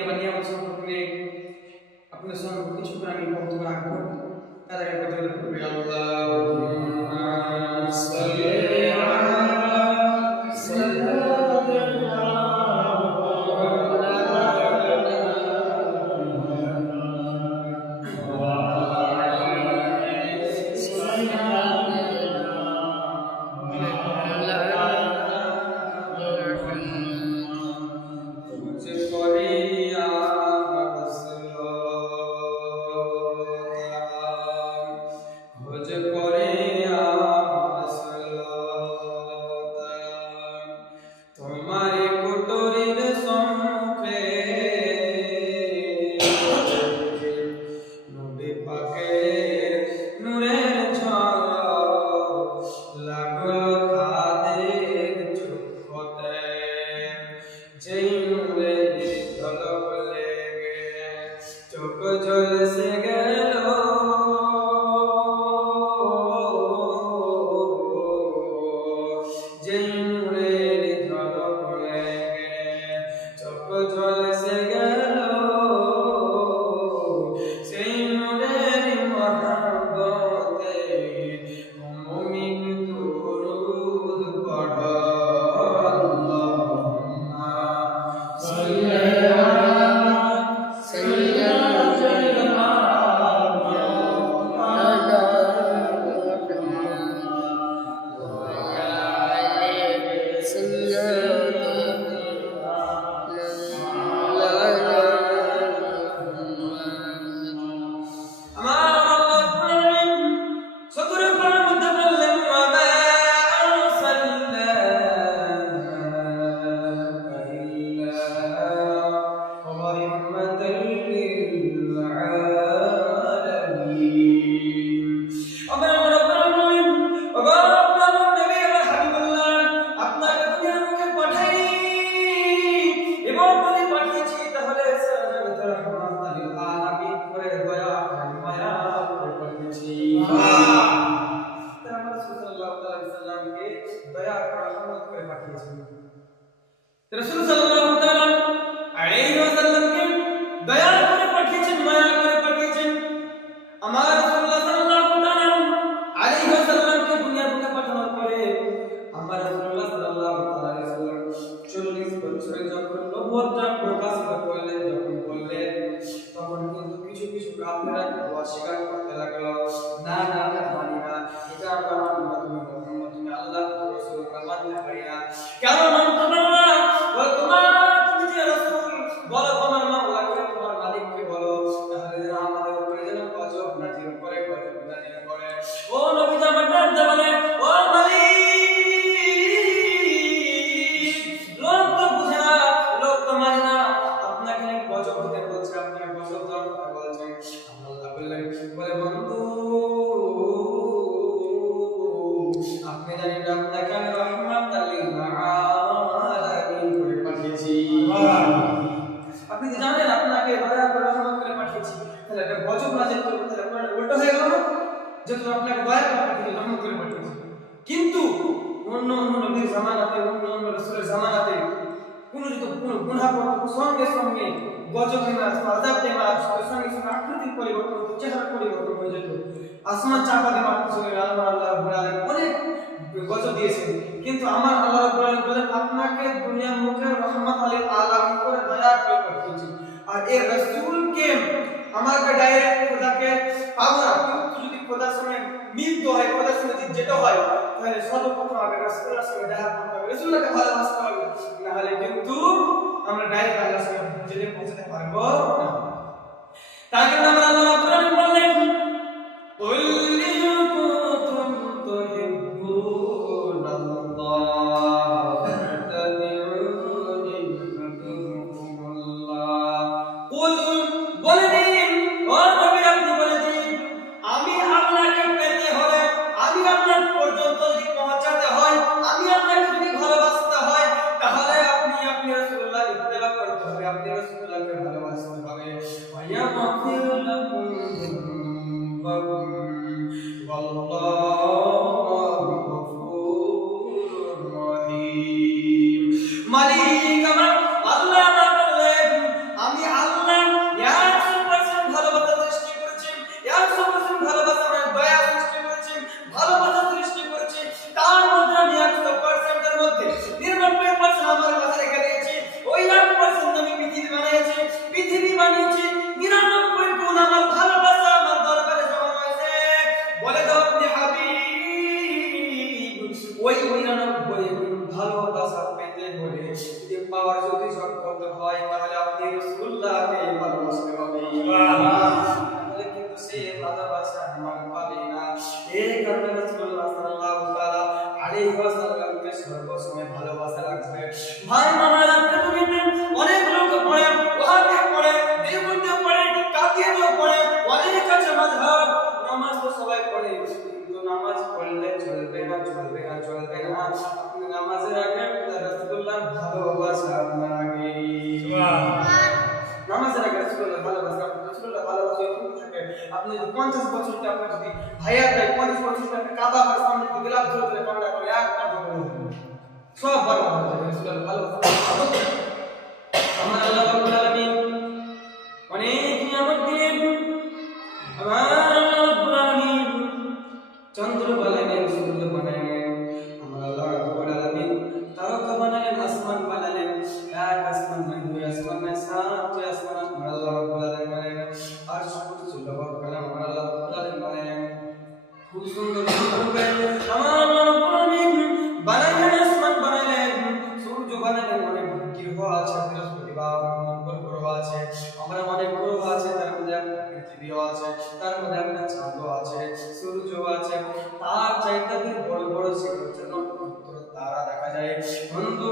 এবার নিয়ামত সম্পর্কে আপনাদের সঙ্গে কিছু আমি বক্তব্য রাখবো। তার আগে কথা বলবো আল্লাহুম্মা সাল্লি আলা সাইয়্যিদিনা রাসূল সাল্লাল্লাহু তাআলা আলাইহি ওয়াসাল্লামকে দয়া করে পাঠিয়েছেন, মায়া করে পাঠিয়েছেন। আমার রাসূলুল্লাহ সাল্লাল্লাহু তাআলা আলাইহি ওয়াসাল্লামকে দুনিয়ার বুকে পাঠানোর পরে আমার রাসূলুল্লাহ সাল্লাল্লাহু তাআলা আলাইহি ওয়াসাল্লাম 40 বছরে যখন নবুয়তটা প্রকাশিত করলেন, যখন বললেন, তখন কিন্তু কিছু কিছু কাফেররা অস্বীকার করতে লাগলো, না না আমরা মানি না, এটা আমরা মানব না, তুমি মুহাম্মদ, তুমি আল্লাহর রাসূল, আমরা মানতে পারি না। কেন মানতে পারো না? তুমি যে রাসূল, বলো তোমার মাওলাকে, তোমার মালিককে বলো, তাহলে আমাদের উপরে যেন গজব নাযিল করে, গজব নাযিল করে। ও নবী আমার ডাক দে বলে, ও মালিক, লোক তো বুঝে না, লোক তো মানে না, আপনাকে গজব দিতে বলছে, আপনাকে গজব দেওয়ার কথা বলছেন। আল্লাহ বললেন, বলে বন্ধু, আপনি জানেন আপনাকে আমি রাহমাতাল লিল আলামিন করে পাঠিয়েছি। আপনি কি জানেন আপনাকে দয়া করে রহমত করে পাঠিয়েছি? তাহলে এটা গজব নাযিল করবে, তাহলে কোরআন উল্টো হয়ে গেল না? যেহেতু আপনাকে দয়া করে পাঠিয়েছি, রহমত করে পাঠিয়েছি। কিন্তু অন্য অন্য নবীর জামানাতে, অন্য অন্য রাসূলের জামানাতে কোন গুনাহ করত, সঙ্গে সঙ্গে গজব নেমে আসতো, আযাব নেমে আসতো, সঙ্গে সঙ্গে আকৃতির পরিবর্তন, চেহারা পরিবর্তন হয়ে যেত, আসমান চাপা দিয়ে মারতে চলে গেল। আল্লাহ রাব্বুল আলামিন অনেক গজব দিয়েছেন, কিন্তু আমার আল্লাহ রাব্বুল আলামিন বলেন, আপনাকে দুনিয়ার মুখে রাহমাতাল লিল আলামিন করে দয়া করে পাঠিয়েছি। আর এই রাসূলকে আমাকে ডাইরেক্ট খোদাকে পাবো না, কিন্তু যদি খোদার সঙ্গে মিলিত হয়, খোদার সঙ্গে যেটা হয়, তাহলে সর্বপ্রথম আগে রাসূলের সঙ্গে দেখা করতে হবে, রাসূলকে ভালোবাসতে হবে, না হলে কিন্তু আমরা ডাইরেক্ট আল্লাহর সঙ্গে যেতে পৌঁছাতে পারবো না। তার জন্য আমরা আল্লাহ রাব্বুল আলামিন বললেন, কুল ইন কুনতুম তুহিব্বুনাল্লাহ ফাত্তাবিউনি ইউহিব্বুকুমুল্লাহ। কুল, বলে দিন, ও নবী আপনি বলে দিন, আমি আপনাকে পেতে হলে, আমি আপনার পর্যন্ত যদি পৌঁছাতে হয়, আমি আপনাকে যদি ভালোবাসতে হয়, তাহলে আপনি রাসূলুল্লাহ ইত্তেবা করতে হবে, আপনি রাসূলুল্লাহকে ভালোবাসতে হবে। ওয়ায়াগফির লাকুম যুনুবাকুম ওয়াল্লাহু গফুরুর রহিম। মালিক আমার আল্লাহ বললেন, আমি বছর আগে রাসূলুল্লাহ ভালোবাসা, রাসূলুল্লাহ ভালোবাসা ঠিক থাকে। আপনি যদি 50 বছরটা আপনার যদি ভাইয়া দেয়, 50 বছরটা আপনি কাবা আর সামনে যদি গিলাফ ধরে ধরে কান্না করে একটা বড় সব বরবাদ হয়ে যাবে। রাসূলুল্লাহ ভালোবাসা আমার আল্লাহ রাব্বুল আলামিন অনেক নিয়ামত দিলেন। আমার আল্লাহ রাব্বুল আলামিন চন্দ্র বানালেন, সূর্য বানালেন। আমার আল্লাহ রাব্বুল আলামিন তারকা বানালেন, আসমান বানালেন। এক আসমান নয়, দুই আসমান নয়, সাতটি আসমান আমার আল্লাহ রাব্বুল আলামিন বানালেন। আর সূর্য লবণ কালাম আমার আল্লাহ রাব্বুল আলামিন বানালেন। খুব সুন্দর সুন্দর করে আমার আল্লাহ রাব্বুল আলামিন বানালেন, আসমান বানালেন, সূর্য বানালেন। অনেক গ্রহ আছে, বৃহস্পতিবার মঙ্গল গ্রহ আছে, আমরা অনেক গ্রহ আছে, তার মধ্যে একটা পৃথিবীও আছে, তার মধ্যে একটা চাঁদও আছে, সূর্য আছে। তার চাইতে বড় বড় নক্ষত্র তারা দেখা যায়। বন্ধু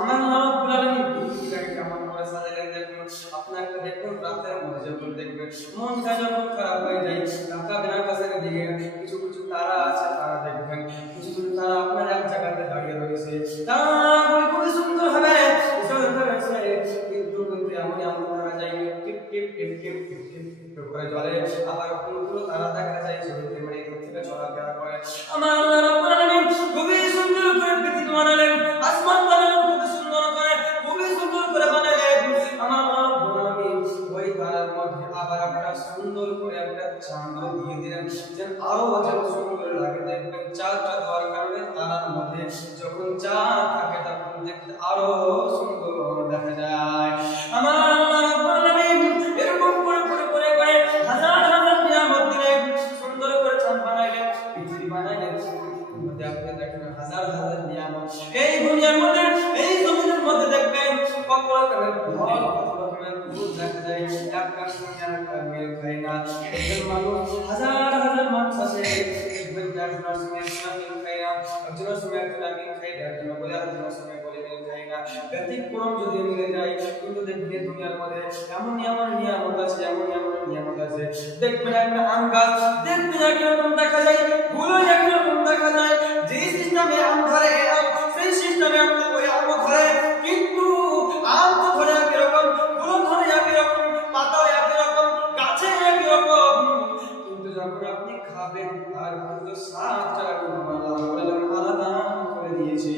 আমার আল্লাহ রাব্বুল আলামিন পৃথিবীটাকে কেমন করে সাজালেন দেখুন। আপনাকে দেখুন রাতের মধ্যে যখন দেখবেন মনটা যখন খারাপ হয়ে যায়, তাকাবেন আকাশের দিকে, কিছু কিছু তারা আছে, তারা দেখবেন কিছু কিছু তারা আপনার এক জায়গাতে দাঁড়িয়ে রয়েছে। তারা খুবই সুন্দর হবে, কিন্তু এমন এমন তারা যায় টিপ টিপ টিপ টিপ টিপ টিপ টিপ করে জ্বলে। আবার কোনগুলো তারা দেখা যায় সেগুলো মানে দূর থেকে চলাফেরা করে। আমার আল্লাহ রাব্বুল আলামিন খুবই সুন্দর করে পৃথিবী বানালেন, আসমান বানালেন, খুবই সুন্দর করে, খুবই সুন্দর করে বানালেন। আমার আল্লাহ রাব্বুল আলামিন ওই তারার মধ্যে আবার একটা সুন্দর করে একটা চাঁদ দিয়ে দিলেন, যেন আরো যেন সুন্দর লাগে। দেখবেন চাঁদটা দেওয়ার কারণে তারার মধ্যে যখন চাঁদ থাকে তখন দেখতে আরো সুন্দর দেখা যায়। আমার আল্লাহ রাব্বুল আলামিন এরকম করে করে করে করে হাজার হাজার নিয়ামত দিলেন, সুন্দর করে চাঁদ বানাইলেন, পৃথিবী বানাইলেন। মধ্যে আপনি দেখেন হাজার হাজার নিয়ামত। এই দুনিয়ার মধ্যে, এই জমিনের মধ্যে দেখবেন কত রকমের ফল, কত রকমের ফুল দেখা যায়। একটা সঙ্গে আরেকটা মেল খায় না। একজন মানুষ হাজার হাজার মানুষ আছে, দেখবেন একজনের সঙ্গে একজন মিল খায় না, একজনের সঙ্গে একজন মিল খায় না, একজন বলে আরেকজনের সঙ্গে বলে মিল খায় না। ব্যতিক্রম যদি মিলে যায়, কিন্তু দেখবেন দুনিয়ার মধ্যে এমন এমন নিয়ামত আছে, এমন এমন নিয়ামত আছে। দেখবেন একটা আম গাছ, দেখবেন একরকম দেখা যায়, ফুলও একরকম দেখা যায়। যে সিস্টেমে আম ধরে আম, সেই সিস্টেমে আম ওই আম ধরে, কিন্তু আম তো ধরে একই রকম, ফুলও ধরে একই রকম, পাতাও একই রকম, গাছে একই রকম, কিন্তু যখন আপনি খাবেন তার কিন্তু স্বাদটা আলাদা করে দিয়েছে।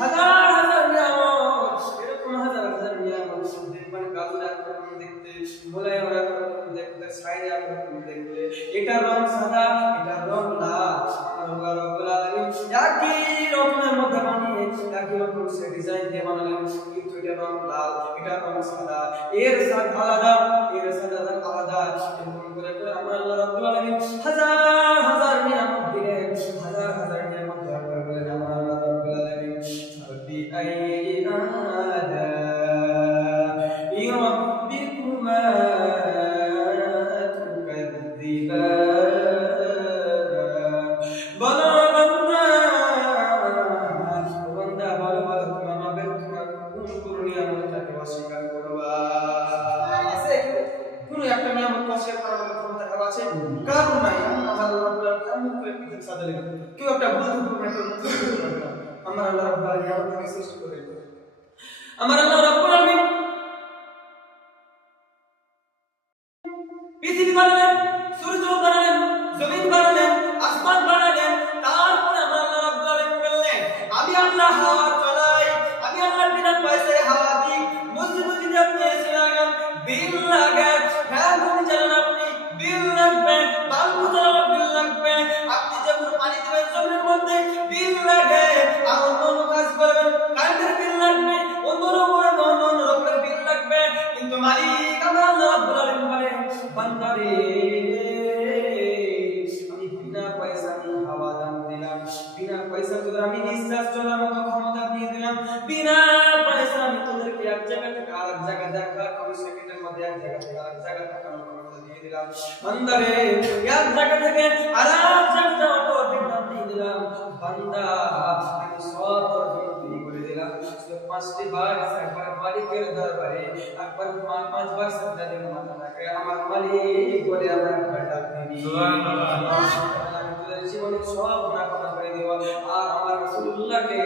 হাজার হাজার নিয়ামত, এরকম হাজার হাজার নিয়ামত। দেখবেন গাজর একরকম দেখতে, মূলা একরকম দেখতে, ছাই একরকম দেখতে, এটা রং সাদা, এটা রং লাল। আল্লাহ রাব্বুল আলামিন একই রকমের মধ্যে বানিয়ে একই রকম সে ডিজাইন দিয়ে বানালেন, কিন্তু এটা রং লাল, এটা রং সাদা, এর স্বাদ আলাদা, এর স্বাদ আলাদা। এরকম করে করে আমরা আল্লাহ রাব্বুল আলামিন হাজার হাজার নিয়ামত দিলেন, হাজার হাজার নিয়ামত দেওয়ার পর বলেন আমার আল্লাহ রাব্বুল আলামিন সাবি আইনা আলাই রাব্বিকুমা কেউ একটা আমার আল্লাহ রাব্বুল আলামিন আমাকে সৃষ্টি করে আমার আল্লাহ রাব্বুল আলামিন পৃথিবী বানালেন, সূর্য বানালেন, জমিন বানালেন, আসমান বানালেন। তারপরে আমার আল্লাহ রাব্বুল আলামিন বললেন আমি আল্লাহ হাওয়া চালাই, আমি আল্লাহ বিনা পয়সায় হাওয়া দিই। মসজিদে আপনি এসে লাগান, বিল লাগান, ফ্যান চালান আপনি, বিল লাগবে, বাল্ব চালান বিল লাগবে, আপনি যখন পানি দেবেন জমির মধ্যে বিল লাগে, আর অন্য কাজ করবেন কারেন্টের বিল লাগবে, অন্য রকমের বিল লাগবে। কিন্তু মালিক আমার আল্লাহ রাব্বুল আলামিন বলেন বান্দারে আমি বিনা পয়সা আমি হাওয়া দান দিলাম, বিনা পয়সা তোদের আমি নিঃশ্বাস চলার মতো ক্ষমতা দিয়ে দিলাম, বিনা পয়সা আমি তোদেরকে এক জায়গা থেকে আরেক জায়গা দেখা, কত সেকেন্ডের মধ্যে এক জায়গা থেকে আরেক জায়গা থাকার ক্ষমতা দিয়ে দিলাম। বান্দারে এক জায়গা থেকে আরেক জায়গা যাওয়ার অধিকার দিয়ে দিলাম। বান্দা আমি সব তোর করে দিলাম। পাঁচটি বার একবার মালিকের দরবারে, একবার পাঁচবার সাজদা মাথা রাখে আমার মালিক বলে আমার ডাক দিবি। সুবহানাল্লাহ। আমি তোদের জীবনে সব গুনাহ ক্ষমা করে দেব আর আমার রাসূলুল্লাহকে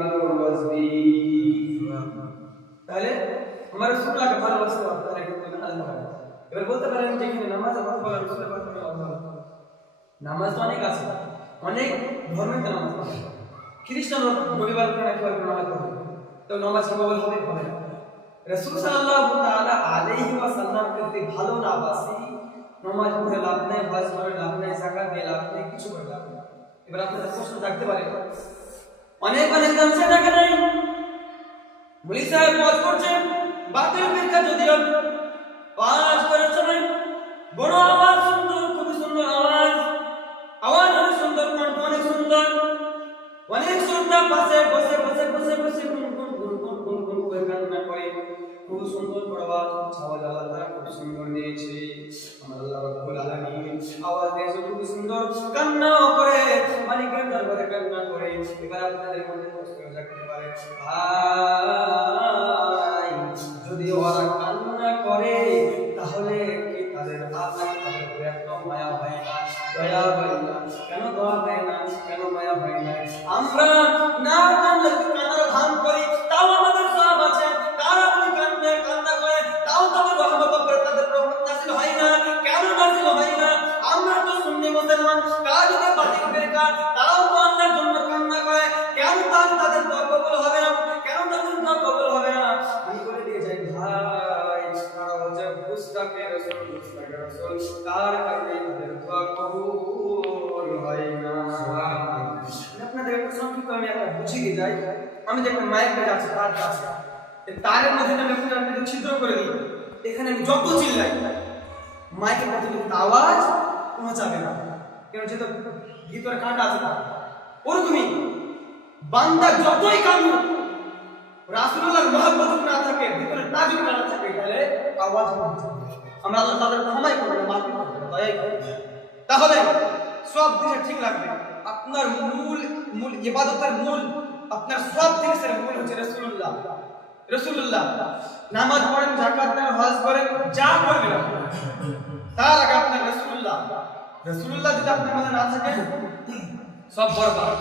ভালোবাসবি। তাহলে আমার রাসূলুল্লাহকে ভালোবাসতে আপনারা কিন্তু আল্লাহ। এবার বলতে পারেন যে এখানে নামাজের কথা বলা রাসূলের কথা বলা, নামাজ তো অনেক আছে, অনেক ধর্মের নামাজ আছে। খ্রিস্টান রবিবার করে নাকি নামাজ পড়ে, তো নামাজ কবুল হবে হবে না। রাসূল সাল্লাল্লাহু তাআলা আলাইহি ওয়াসাল্লাম কে ভালো না বাসি, নামাজ পড়ে লাভ নেই, হজ করে লাভ নেই, যাকাত দিয়ে লাভ নেই, কিছু করে লাভ নেই। এবার আপনাদের প্রশ্ন থাকতে পারে, অনেক অনেক জানছে টাকা নাই, মুলি সাহেব ওয়াজ করছেন, বাতিল ফিরকা যদিও ওয়াজ করার সময় বড় আওয়াজ, সুন্দর, খুব সুন্দর আওয়াজ, আওয়াজ অনেক সুন্দর, কণ্ঠ অনেক সুন্দর, অনেক শ্রদ্ধা, পাশে বসে বসে বসে বসে গুনগুন করে কান্না করে, খুব সুন্দর আওয়াজ, আওয়াজ আল্লাহ তাআলা খুব সুন্দর দিয়েছে। আমার আল্লাহ রাব্বুল আলামিন আওয়াজ দিয়েছে খুব সুন্দর, কান্না করে, মালিকের দরবারে কান্না করে। এবার আপনাদের মধ্যে প্রশ্ন জাগতে পারে, ভাই যদি ওরা কান্না করে তাহলে কি তাদের আল্লাহ তাদের উপরে একদম মায়া হয় না, দয়া হয় না? কেন দয়া হয় না, কেন মায়া হয় না? আমরা না কান্না কান্নার ভান করি, তাও আমাদের সওয়াব আছে। তারা যদি কান্না করে, তাও তাদের রহমত করে, তাদের রহমত নাযিল হয় না। কেন নাযিল হয় না? আমরা তো সুন্নি মুসলমান, কাজ যদি বাতিল ফিরকা, তারাও তো আল্লাহর জন্য কান্না করে, কেন তাদের দোয়া কবুল হবে না? কেন তাদের দোয়া কবুল হবে না? আমি বলে দিয়ে যাই ভাই, তারা হচ্ছে গুস্তাখে রাসূল, তার কারণে তাদের দোয়া কবুল হয় না। আপনাদের একটা সংক্ষিপ্ত আমি একটা বুঝিয়ে দিয়ে যাই। আমি যে একটা মাইক কাছে আছে, তার কাছে তারের মধ্যে আমি একটা ছিদ্র করে দিই, এখানে আমি যত চিল্লাই মাইকের মধ্যে কিন্তু আওয়াজ পৌঁছাবে না, কেন যেহেতু ভিতরে কাঁটা আছে। ওরকমই বান্দা যতই কাঁদুক, রাসূলুল্লাহর মহব্বত না থাকে, ভিতরে না যদি কাঁটা থাকে, তাহলে আওয়াজ পৌঁছাবে। আমরা আল্লাহ তাদের ক্ষমাই করবে, মাফ করবে, দয়াই করবে। তাহলে সব দিকে ঠিক লাগবে। আপনার মূল ইবাদতের মূল, আপনার সব জিনিসের মূল হচ্ছে রাসূলুল্লাহ। রাসূলুল্লাহ নামাজ পড়েন, যাকাত দেন, হজ করেন, যা করবেন তার আগে আপনার রাসূলুল্লাহ যদি আপনার মধ্যে না থাকে সব বরবাদ।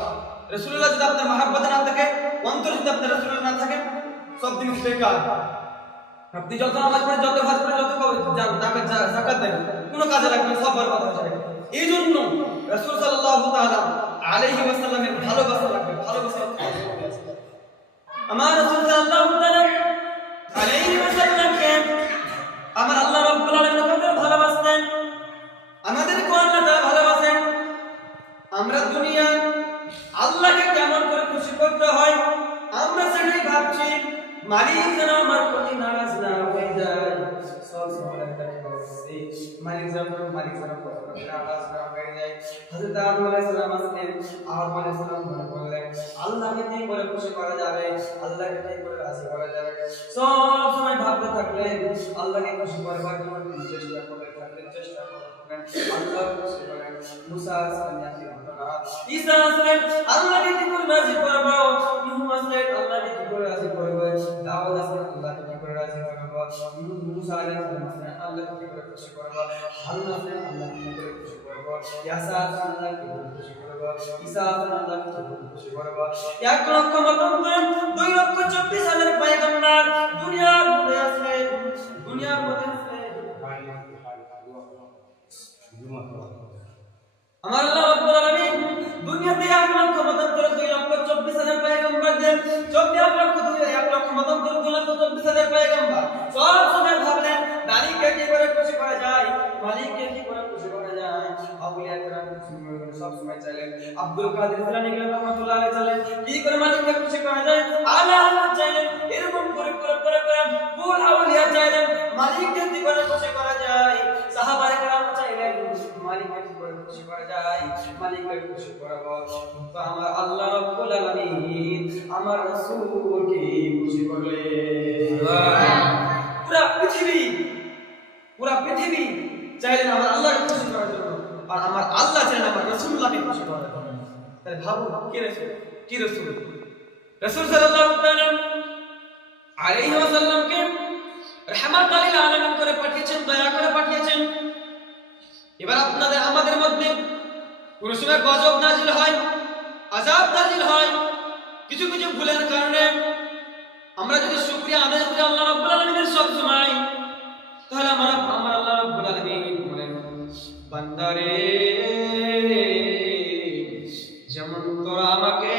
রাসূলুল্লাহ যদি আপনার মহব্বতে না থাকে, অন্তর যদি আপনার রাসূলুল্লাহ না থাকে, সব জিনিস বেকার। আপনি যত নামাজ পড়েন, যত হজ করেন, যত যাকাত দেন, কোনো কাজে লাগবে না, সব বরবাদ হয়ে যাবে। এই জন্য রাসূল সাল্লাল্লাহু তাআলা আলাইহি ওয়াসাল্লামের ভালোবাসা লাগবে, ভালোবাসা। আমার রাসূল সাল্লাল্লাহু তাআলা আলাইহি ওয়াসাল্লামকে আমার আল্লাহ রাব্বুল আলামিন কত ভালোবাসেন, আমাদেরকে আল্লাহ তাআলা ভালোবাসেন। আমরা দুনিয়া আল্লাহকে কেমন করে খুশি করতে হয় আমরা সেটাই ভাবছি। মালিক যেন আমার প্রতি নারাজ না হয়ে যায়, সব সময় একটা ভাবছি মালিক যেন নারাজ না হয়ে যায়। হযরত আদম আলাইহিস সালাম আসলেন, আদম আলাইহিস সালাম মনে করলেন আল্লাহকে কি করে খুশি করা যাবে, আল্লাহকে কি করে রাজি করা যাবে। সব সময় ভাবতে থাকলেন আল্লাহকে খুশি করবার জন্য চেষ্টা করতে থাকলেন। আল্লাহ খুশি করেন। মুসা আসলেন, ঈসা আসলেন, আল্লাহকে কি করে রাজি করব। নূহ আসলেন, আল্লাহকে কি করে রাজি করব। দাউদ আসলেন, আল্লাহকে কি করে রাজি করব। মুসা আলাইহিস সালাম আল্লাহকে কি করে খুশি করব। হারুন আসলেন, আল্লাহকে কি করে খুশি করব। ইয়াসা আসলেন, আল্লাহকে কি করে খুশি করব। ঈসা আসলেন, আল্লাহকে কি করে খুশি করব। 1 লক্ষ মতান্তর 2,24,000 পয়গম্বর দুনিয়ার মধ্যে আসলেন, দুনিয়ার মধ্যে আসলেন। আমার আল্লাহ রাব্বুল আলামিন দুনিয়াতে 1 লক্ষ মতান্তর 2,24,000 পয়গম্বর দেন। 1 লক্ষ মতান্তর 2,24,000 পয়গম্বর সব সময় ভাবলেন মালিককে কি করে খুশি করা যায়, মালিককে কি করে খুশি করা যায়। আউলিয়া কেরাম সব সময় চাইলেন, আব্দুল কাদের জিলানী রাহমাতুল্লাহ আলাইহি চাইলেন কি করে মালিককে খুশি করা যায়। আলা আল্লাহ চাইলেন, এরকম করে বহু আউলিয়া চাইলেন মালিককে কি করে খুশি করা যায়। সাহাবায়ে কেরাম চাইলেন মালিককে কি করে খুশি করা যায়, মালিককে খুশি করাবো। তো আমার আল্লাহ রাব্বুল আলামিন আমার রাসূলকে খুশি করলেন। পুরা পৃথিবী চাইলেন আমার আল্লাহকে খুশি করার জন্য, আর আমার আল্লাহ চাইলেন আমার রাসূলুল্লাহকে খুশি করার জন্য। তাহলে ভাবুন কি রাসূল সাল্লাল্লাহু আলাইহি ওয়াসাল্লামকে রাহমাতুল লিল আলামিন করে পাঠিয়েছেন, দয়া করে পাঠিয়েছেন। এবার আপনাদের আমাদের মধ্যে কোন সময় গজব নাজিল হয়, আযাব নাজিল হয়, কিছু ভুলের কারণে আমরা যদি শুকরিয়া আদায় করি আল্লাহ রাব্বুল আলামিনের বান্দারে, যেমন তোরা আমাকে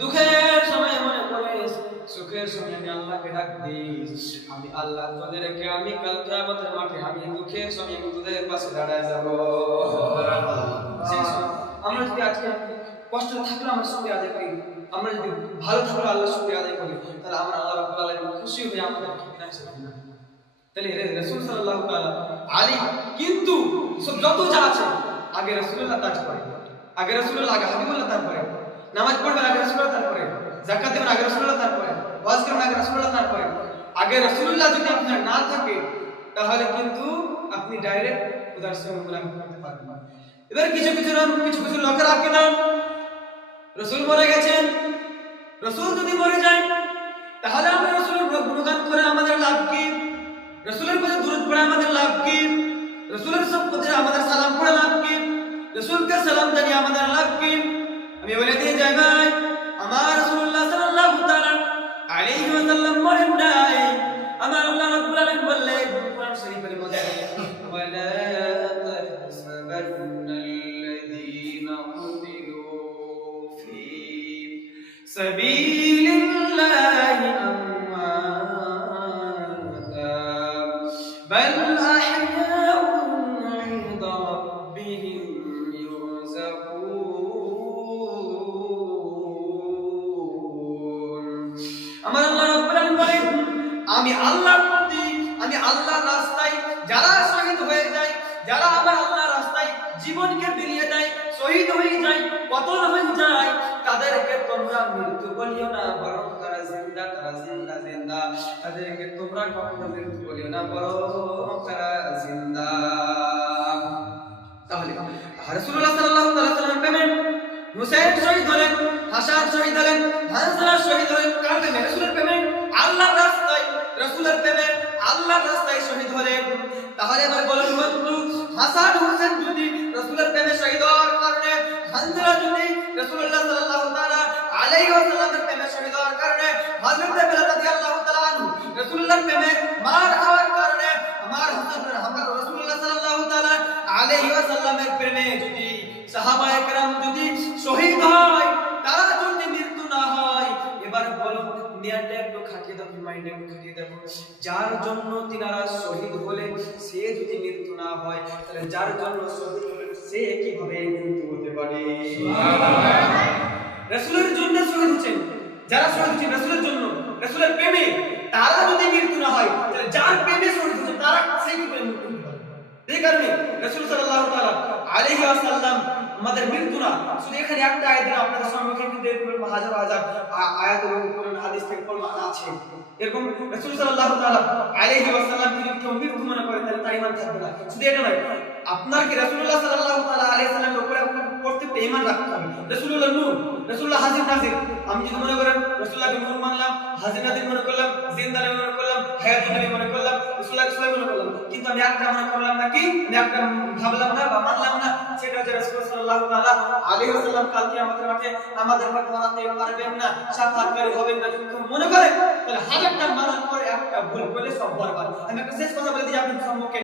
দুঃখের সময় মনে করিস, সুখের সময় আমি আল্লাহকে ডাক দিস, আমি আল্লাহ তোদেরকে আমি কাল কিয়ামতের মাঠে আমি দুঃখের সময় আমি তোদের পাশে দাঁড়ায় যাব। আমরা যদি আজকে কষ্ট থাকলে আমরা শুকরিয়া আদায় করি, আমরা যদি ভালো থাকলে আল্লাহ শুকরিয়া আদায় করি, তাহলে আমরা আল্লাহ রাব্বুল আলামিন খুশি হয়ে আমাদের বিনাশ হবে না। তাহলে রাসূল সাল্লাল্লাহু তাআলা আলাইহি কিন্তু সব যত যা আছে আগে রাসূলুল্লাহ কাজ করে, আগে রাসূলুল্লাহ, আগে হাবিবুল্লাহ, তারপরে নামাজ পড়বেন আগে রাসূলুল্লাহ, তারপরে যাকাত দেবেন আগে রাসূলুল্লাহ, তারপরে ওয়াজ করবেন আগে রাসূলুল্লাহ, তারপরে আগে রাসূলুল্লাহ যদি আপনার না থাকে তাহলে কিন্তু আপনি ডাইরেক্ট খোদার সঙ্গে মুলাকাত করতে পারবেন না। এবার কিছু কিছু লোকের আকীদা রাসূল মরে গেছেন, রাসূল যদি মরে যায় তাহলে আমরা রাসূলের গুণগান করে আমাদের লাভ কি? রাসূলের প্রতি দরুদ পড়ে আমাদের লাভ কি? রাসূলের সম্পর্কে আমাদের সালাম পড়ে লাভ কি? রাসূলকে সালাম জানিয়ে আমাদের লাভ কি? আমি বলে দিয়ে যাই ভাই, আমার রাসূলুল্লাহ সাল্লাল্লাহু তাআলা আলাইহি ওয়াসাল্লাম মরেন নাই। আমার আল্লাহ রাব্বুল আলামিন বললেন কোরআন শরীফের মধ্যে, ওয়ালা তাহসাবান্নাল্লাযীনা কুতিলু ফি সাবিলিল্লাহি আমওয়াতা বাল আহয়াউন ইনদা রাব্বিহিম ইউরযাকুন। আমার আল্লাহ রাব্বুল আলামিন বলেন, আমি আল্লাহর প্রতি, আমি আল্লাহর রাস্তায় যারা শহীদ হয়ে যায়, যারা আমার আল্লাহর রাস্তায় জীবনকে বিলিয়ে দেয়, শহীদ হয়ে যায়, কতল হয়ে যায়, তাদেরকে তোমরা মৃত্যু বলিও না, বরং তারা জিন্দা, তারা জিন্দা জিন্দা। তাদেরকে তোমরা কখনো মৃত্যু বলিও না, বরং তারা জিন্দা। তাহলে রাসূলুল্লাহ সাল্লাল্লাহু আলাইহি ওয়াসাল্লাম পেমেন্ট হুসাইন শহীদ হলেন, হাসান শহীদ হলেন, হানজালা শহীদ হলেন, কার পেমেন্ট? রাসূলের পেমেন্ট, আল্লাহর রাস্তায়, রাসূলের পেমেন্ট আল্লাহর রাস্তায় শহীদ হলেন। তাহলে এবার বলুন বন্ধু, হাসান হোসেন যদি রাসূলের প্রেমে শহীদ হওয়ার কারণে, হানজালা যদি রাসূলুল্লাহ সাল্লাল্লাহু তাআলা আলাইহি ওয়াসাল্লামের প্রেমে শহীদ হওয়ার কারণে, হযরত বেলাল রাদিয়াল্লাহু তাআলা আনহু রাসূলুল্লাহর প্রেমে মার খাওয়ার কারণে, আমার রাসূলুল্লাহ সাল্লাল্লাহু তাআলা আলাইহি ওয়াসাল্লামের প্রেমে যদি সাহাবায়ে কেরাম যদি শহীদ হয়, তারা যদি মৃত্যু না হয়, এবার বলুন নিয়াটা একটু খাটিয়ে দাও, মাইন্ডে একটু খাটিয়ে দাও, যার জন্য তিনারা শহীদ হলেন সে যদি মৃত্যু না হয়, তাহলে যার জন্য শহীদ হলেন সে কিভাবে মৃত্যু হতে পারে? রাসূলের জন্য শহীদ হচ্ছেন, যারা শহীদ হচ্ছেন রাসূলের জন্য, রাসূলের প্রেমে, তারা যদি মৃত্যু না হয়, তাহলে যার প্রেমে শহীদ হচ্ছে তারা সে কিভাবে মৃত্যু হতে পারে? এই কারণে রাসূল সাল্লাল্লাহু তাআলা আলাইহি ওয়াসাল্লাম আমাদের মৃত্যু না, শুধু এখানে একটা আয়াত দিলাম আপনাদের সম্মুখে, কিন্তু এরকম হাজার হাজার আয়াত এবং কোরআন হাদিস থেকে প্রমাণ আছে। এরকম রাসূল সাল্লাল্লাহু তাআলা আলাইহি ওয়াসাল্লাম যদি কেউ মৃত্যু মনে করে তাহলে তার ঈমান থাকবে না। শুধু এটা নয়, আপনার কি রাসূলুল্লাহ সাল্লাল্লাহু তাআলা আলাইহি ওয়াসাল্লামের উপরে আপনার প্রত্যেকটা ঈমান রাখতে হবে। রাসূলুল্লাহ নূর, রাসূলুল্লাহ হাজির নাজির, আমি যদি মনে করেন রাসূলুল্লাহকে নূর মানলাম, হাজির নাজির মনে করলাম, জিন্দা নবী মনে করলাম, হায়াতুন নবী মনে করলাম, রাসূলুল্লাহকে সবাই মনে করলাম, কিন্তু আমি একটা মনে করলাম না, কি আমি একটা ভাবলাম না বা মানলাম না, সেটা হচ্ছে রাসূল সাল্লাল্লাহু তাআলা আলাইহি ওয়াসাল্লাম কাল কিয়ামতের মাঠে আমাদের মাঝে দাঁড়াতে পারবেন না, সাক্ষাৎকারী হবেন না। যদি কেউ মনে করে তাহলে হাজারটা মানার পরে একটা ভুল করলে সব বরবাদ। আমি একটা শেষ কথা বলে দিই আপনাদের সম্মুখে।